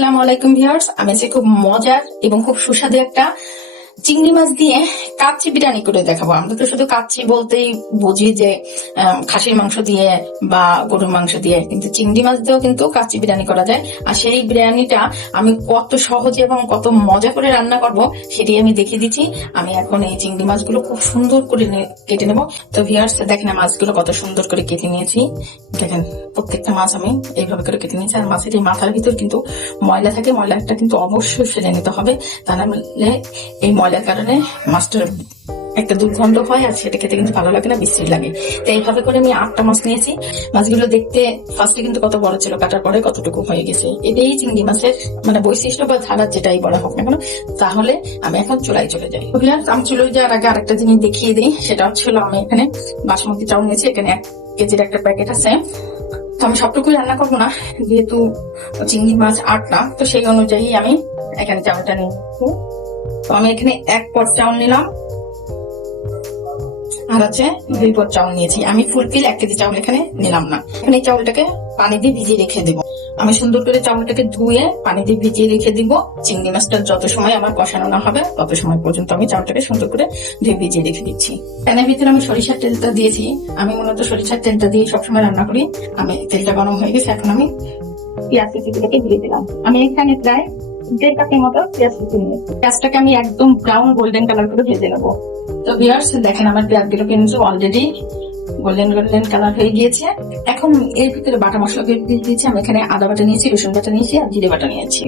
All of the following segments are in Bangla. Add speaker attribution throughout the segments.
Speaker 1: আসসালামু আলাইকুম ভিউয়ার্স। আমি খুব মজার এবং খুব সুস্বাদু একটা চিংড়ি মাছ দিয়ে কাচ্চি বিরিয়ানি করে দেখাবো। আমরা তো শুধু কাচ্চি বলতেই বুঝি যে খাসির মাংস দিয়ে বা গরুর মাংস দিয়ে। কিন্তু চিংড়ি মাছ দিয়েও কিন্তু কাচ্চি বিরিয়ানি করা যায়। আর সেই বিরিয়ানিটা আমি কত সহজে এবং কত মজা করে রান্না করব সেটি আমি দেখিয়ে দিচ্ছি। আমি এখন এই চিংড়ি মাছগুলো খুব সুন্দর করে কেটে নেব। তো ভিউয়ার্স দেখেন মাছগুলো কত সুন্দর করে কেটে নিয়েছি। দেখেন, প্রত্যেকটা মাছ আমি এইভাবে করে কেটে নিয়েছি। আর মাছের এই মাথার ভিতর কিন্তু ময়লা থাকে। ময়লাটা কিন্তু অবশ্যই ফেলে নিতে হবে। তা না হলে ময়লার কারণে মাছটার একটা দুর্গন্ধ হয় আর সেটা খেতে কিন্তু ভালো লাগে না, বিশ্রী লাগে। তো এইভাবে করে আমি আটটা মাছ নিয়েছি। মাছগুলো দেখতে ফার্স্টে কিন্তু কত বড় ছিল, কাটার পরে কতটুকু হয়ে গেছে। এটাই চিংড়ি মাছের মানে বৈশিষ্ট্য বা ধারা যেটাই বলা হোক না কেন, তাহলে আমি এখন চুলাই চলে যাই। আমি চুলোয় যাওয়ার আগে আরেকটা জিনিস দেখিয়ে দিই, সেটা হচ্ছিল আমি এখানে বাসমতি চাউল নিয়েছি, এখানে এক কেজির একটা প্যাকেট আছে। তো আমি সবটুকুই রান্না করব না, যেহেতু চিংড়ি মাছ আটটা, তো সেই অনুযায়ী আমি এখানে চাউলটা নিই তো আমি এখানে এক পট চাউল নিলাম। আর আছে দুই পট চাউল নিয়েছি। আমি ফুল পিল এক কেজি চাউল এখানে নিলাম না। এখানে এই চাউলটাকে পানি দিয়ে ভিজিয়ে রেখে দেবো। আমি সুন্দর করে চাউলটাকে ধুয়ে পানি দিয়ে ভিজিয়ে রেখে দিব। চিংড়ি মাছটা যত সময় আমার কষানো না হবে, তত সময় পর্যন্ত আমি চাউলটাকে সুন্দর করে ধুয়ে ভিজিয়ে রেখে দিচ্ছি। প্যানের ভিতরে আমি সরিষার তেলটা দিয়েছি। আমি মূলত সরিষার তেলটা দিয়ে সবসময় রান্না করি। আমি তেলটা গরম হয়ে গেছে, এখন আমি পেঁয়াজ কুচিগুলোকে দিয়ে দিলাম। আমি এখানে প্রায় দেড় মতো পেঁয়াজ কুচি নিয়েছি পেঁয়াজটাকে আমি একদম ব্রাউন গোল্ডেন কালার করে ভেজে নেব। তো ভিউয়ার্স দেখেন আমার পেঁয়াজগুলো কিন্তু অলরেডি গোল্ডেন গোল্ডেন কালার হয়ে গিয়েছে। এখন এর ভিতরে বাটা মশলা দিয়ে দিয়ে দিয়েছি। আমি এখানে আদা বাটা নিয়েছি, রসুন বাটা নিয়েছি আর জিরে বাটা নিয়েছি।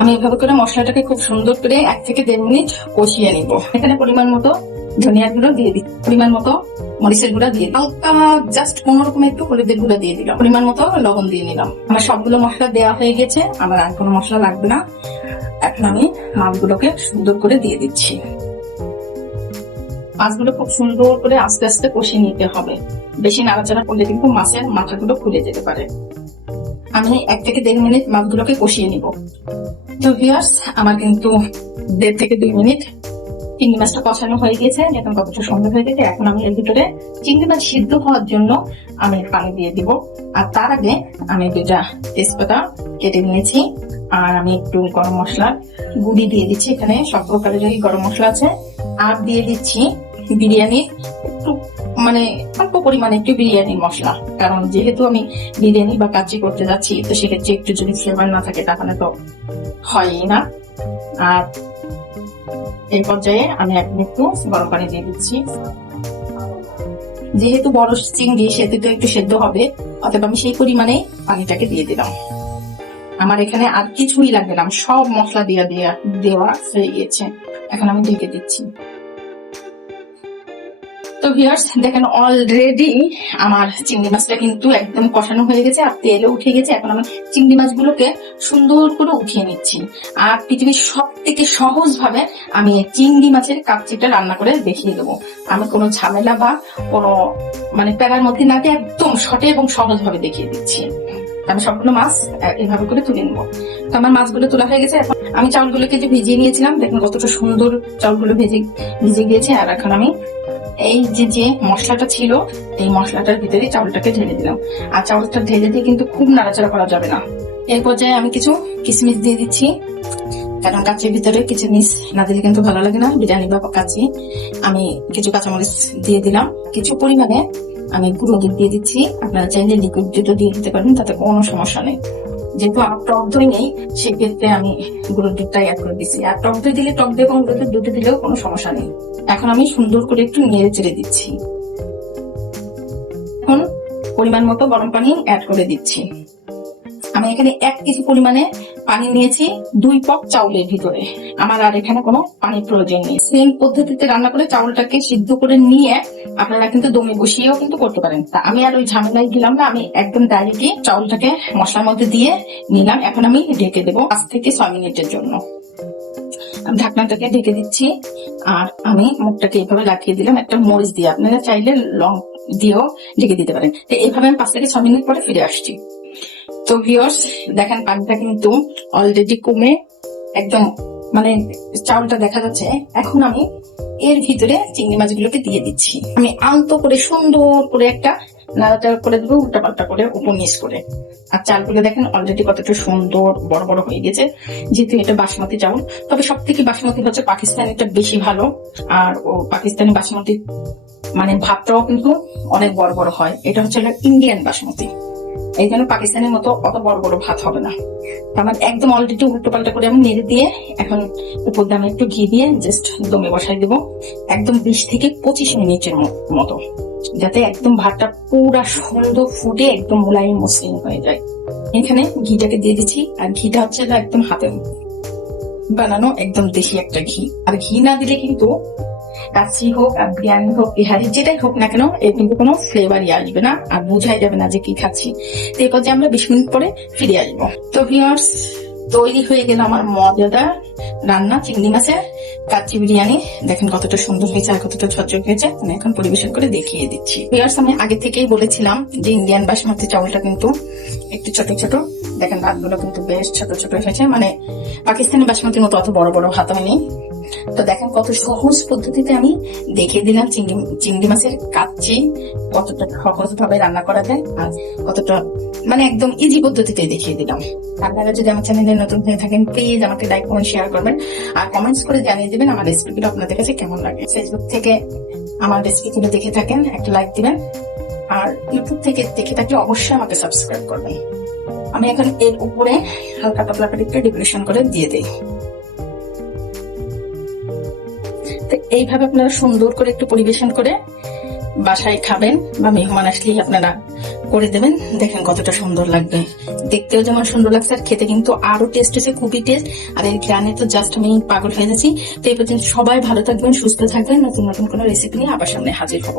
Speaker 1: আমি এভাবে করে মশলাটাকে খুব সুন্দর করে এক থেকে দেড় মিনিট কষিয়ে নিব। এখানে পরিমাণ মতো ধনিয়া গুঁড়ো দিয়ে দিই পরিমাণ মতো মরিচের গুঁড়া দিয়ে হালকা জাস্ট কোন রকম একটু হলুদের গুঁড়া দিয়ে দিলাম। পরিমাণ মতো লবণ দিয়ে নিলাম। আমার সবগুলো মশলা দেওয়া হয়ে গেছে। আমার আর কোনো মশলা লাগবে না। এখন আমি মাছগুলোকে সুন্দর করে দিয়ে দিচ্ছি। মাছগুলো খুব সুন্দর করে আস্তে আস্তে কষিয়ে নিতে হবে। বেশি নাড়াচাড়া করলে কিন্তু মাছের মাথাগুলো খুলে যেতে পারে। আমি এক থেকে দেড় মিনিট মাছগুলোকে কষিয়ে নিব। তো ভিউয়ার্স আমার কিন্তু দেড় থেকে দুই মিনিট চিংড়ি মাছটা কষানো হয়ে গেছে এখন কতটা সুন্দর হয়ে গেছে। এখন আমি এর ভিতরে চিংড়ি মাছ সিদ্ধ হওয়ার জন্য আমি পানি দিয়ে দিব। আর তার আগে আমি দুটা তেজপাতা কেটে নিয়েছি। আর আমি একটু গরম মশলার গুঁড়ি দিয়ে দিচ্ছি এখানে, সব প্রকারেরই গরম মশলা আছে। আর দিয়ে দিচ্ছি বিরিয়ানির একটু মানে অল্প পরিমাণে একটু বিরিয়ানির মশলা। কারণ যেহেতু আমি বিরিয়ানি বা কাচ্চি করতে যাচ্ছি, তো সেক্ষেত্রে একটু যদি ফ্লেভার না থাকে, তাহলে তো হয়ই না। আর এই পর্যায়ে আমি এখন একটু গরম পানি দিয়ে দিচ্ছি। যেহেতু বড় চিংড়ি, সেহেতু তো একটু সেদ্ধ হবে, অতএব আমি সেই পরিমাণে পানিটাকে দিয়ে দিলাম। আমার এখানে আর কিছুই লাগবে না, সব মশলা দিয়ে দেওয়া দেওয়া হয়ে গিয়েছে। এখন আমি ঢেকে দিচ্ছি। তো ভিউয়ার্স দেখেন অলরেডি আমার চিংড়ি মাছটা কিন্তু একদম কষানো হয়ে গেছে আর তেলও উঠে গেছে। এখন আমি চিংড়ি মাছগুলোকে সুন্দর করে উঠিয়ে নিচ্ছি। আর পৃথিবীর সব থেকে সহজ ভাবে আমি চিংড়ি মাছের কাপচিটা রান্না করে দেখিয়ে দেবো। আমি কোনো ঝামেলা বা কোনো মানে প্যারার মধ্যে না দিয়ে একদম সটে এবং সহজ ভাবে দেখিয়ে দিচ্ছি। আমি সবগুলো মাছ এভাবে করে তুলে নেব। তো আমার মাছগুলো তোলা হয়ে গেছে। এখন আমি চাউলগুলোকে যে ভিজিয়ে নিয়েছিলাম, দেখুন কতটা সুন্দর চাউলগুলো ভেজে ভিজে গিয়েছে। আর এখন আমি এই যে যে মশলাটা ছিল, এই মশলাটার ভিতরে চাউলটাকে ঢেলে দিলাম। আর চাউলটা ঢেলে দিয়ে কিন্তু খুব নাড়াচাড়া করা যাবে না। এর পর্যায়ে আমি কিছু কিশমিশ দিয়ে দিচ্ছি। কারণ কাচির ভিতরে কিশমিশ না দিলে কিন্তু ভালো লাগে না, বিরিয়ানি বা কাচি আমি কিছু কাঁচামরিচ দিয়ে দিলাম। কিছু পরিমাণে আমি গুঁড়ো দিয়ে দিচ্ছি। আপনারা চাইলে লিকুইড দুধও দিয়ে দিতে পারেন, তাতে কোনো সমস্যা নেই। যেহেতু আমার টক দই নেই, সেক্ষেত্রে আমি গুঁড়োর দুধটাই অ্যাড করে দিচ্ছি আর টক দই দিলে টক দই এবং দুধের দুধে দিলেও কোনো সমস্যা নেই। এখন আমি সুন্দর করে একটু নেড়ে চেড়ে দিচ্ছি। এখন পরিমাণ মতো গরম পানি অ্যাড করে দিচ্ছি। আমি এখানে এক কেজি পরিমাণে পানি নিয়েছি, দুই পক চাউলের ভিতরে। আমার আর এখানে কোনো পানির প্রয়োজন নেই। সেম পদ্ধতিতে রান্না করে চাউলটাকে সিদ্ধ করে নিয়ে আপনারা কিন্তু দমে বসিয়েও কিন্তু করতে পারেন। তা আমি আর ওই ঝামেলায় গেলাম না, আমি একদম ডাইরেক্টলি চাউলটাকে মশলার মধ্যে দিয়ে নিলাম। এখন আমি ঢেকে দেবো পাঁচ থেকে ছয় মিনিটের জন্য। আমি ঢাকনাটাকে ঢেকে দিচ্ছি, আর আমি মুখটাকে এইভাবে লাগিয়ে দিলাম। একটা মরিচ দিয়ে আপনারা চাইলে লং দিয়েও ঢেকে দিতে পারেন। তো এইভাবে আমি পাঁচ থেকে ছ মিনিট পরে ফিরে আসছি। তো ভিউয়ার্স দেখেন পানিটা কিন্তু অলরেডি কমে একদম মানে চাউলটা দেখা যাচ্ছে। এখন আমি এর ভিতরে চিংড়ি মাছগুলোকে দিয়ে দিচ্ছি। আমি আলতো করে, সুন্দর করে একটা নাড়াচাড়া করে দেবো উল্টা পাল্টা করে উপর নিচ করে। আর চালগুলো দেখেন অলরেডি কতটা সুন্দর, বড় বড় হয়ে গেছে। যেহেতু এটা বাসমতি চাউল, তবে সব থেকে বাসমতি হচ্ছে পাকিস্তানিটা বেশি ভালো। আর ও পাকিস্তানি বাসমতি মানে ভাতটাও কিন্তু অনেক বড় বড় হয়। এটা হচ্ছে ইন্ডিয়ান বাসমতি। এই জন্য পাকিস্তানের মতো অত বড় বড় ভাত হবে না। আমার একদম অলরেডি উল্টো পাল্টা করে আমি নেড়ে দিয়ে এখন উপর দিয়ে আমি একটু ঘি দিয়ে জাস্ট দমে বসাই দেবো। একদম বিশ থেকে পঁচিশ মিনিটের মতো, যাতে একদম ভাতটা পুরা সুন্দর ফুটে একদম মোলায়েম মসৃণ হয়ে যায়। এখানে ঘিটাকে দিয়ে দিচ্ছি, আর ঘিটা হচ্ছে একদম হাতে বানানো একদম দেশি একটা ঘি। আর ঘি না দিলে কিন্তু কাচ্চি হোক আর বিরিয়ানি হোক, বিহারি যেটাই হোক না কেন, এর কিন্তু কোনো ফ্লেভারই আসবে না আর বোঝাই যাবে না যে কি খাচ্ছি। তো এরপর যে আমরা বিশ মিনিট পরে ফিরে আসব। তো ভিউয়ার্স তৈরি হয়ে গেল আমার মজাদার রান্না, চিংড়ি মাছের কাচ্চি বিরিয়ানি। দেখেন কতটা সুন্দর হয়েছে আর কতটা ঝরঝর হয়েছে, আমি এখন পরিবেশন করে দেখিয়ে দিচ্ছি। ভিউয়ার্স আমি আগে থেকেই বলেছিলাম যে ইন্ডিয়ান বাসমতি চাউলটা কিন্তু একটু ছোট ছোট। দেখেন ভাতগুলো কিন্তু বেশ ছোট ছোট হয়েছে। মানে পাকিস্তানি বাসমতির মতো অত বড় বড় ভাত হয়নি। তো দেখেন কত সহজ পদ্ধতিতে আমি দেখিয়ে দিলাম চিংড়ি চিংড়ি মাছের কাচ্চি কতটা সহজ ভাবে রান্না করা যায় আর কতটা মানে একদম ইজি পদ্ধতিতে দেখিয়ে দিলাম। আপনারা যদি আমার চ্যানেলে নতুন হয়ে থাকেন প্লিজ আমাকে লাইক কমেন্ট শেয়ার করবেন। আর কমেন্টস করে জানিয়ে দেবেন আমার রেসিপিগুলো আপনাদের কাছে কেমন লাগে। ফেসবুক থেকে আমার রেসিপিগুলো দেখে থাকেন, একটা লাইক দিবেন। আর ইউটিউব থেকে দেখে থাকলে অবশ্যই আমাকে সাবস্ক্রাইব করবেন। আমি এখন এর উপরে হালকা পাতলা করে একটু ডেকোরেশন করে দিয়ে দিই। এইভাবে আপনারা সুন্দর করে একটু পরিবেশন করে বাসায় খাবেন বা মেহমান আসলেই আপনারা করে দেবেন। দেখেন কতটা সুন্দর লাগবে। দেখতেও যেমন সুন্দর লাগছে আর খেতে কিন্তু আরও টেস্ট হয়েছে, খুবই টেস্ট আর এর গ্রানে তো জাস্ট আমি পাগল হয়ে যাচ্ছি তো এই পর্যন্ত সবাই ভালো থাকবেন, সুস্থ থাকবেন। নতুন নতুন কোনো রেসিপি নিয়ে আবার সামনে হাজির হব।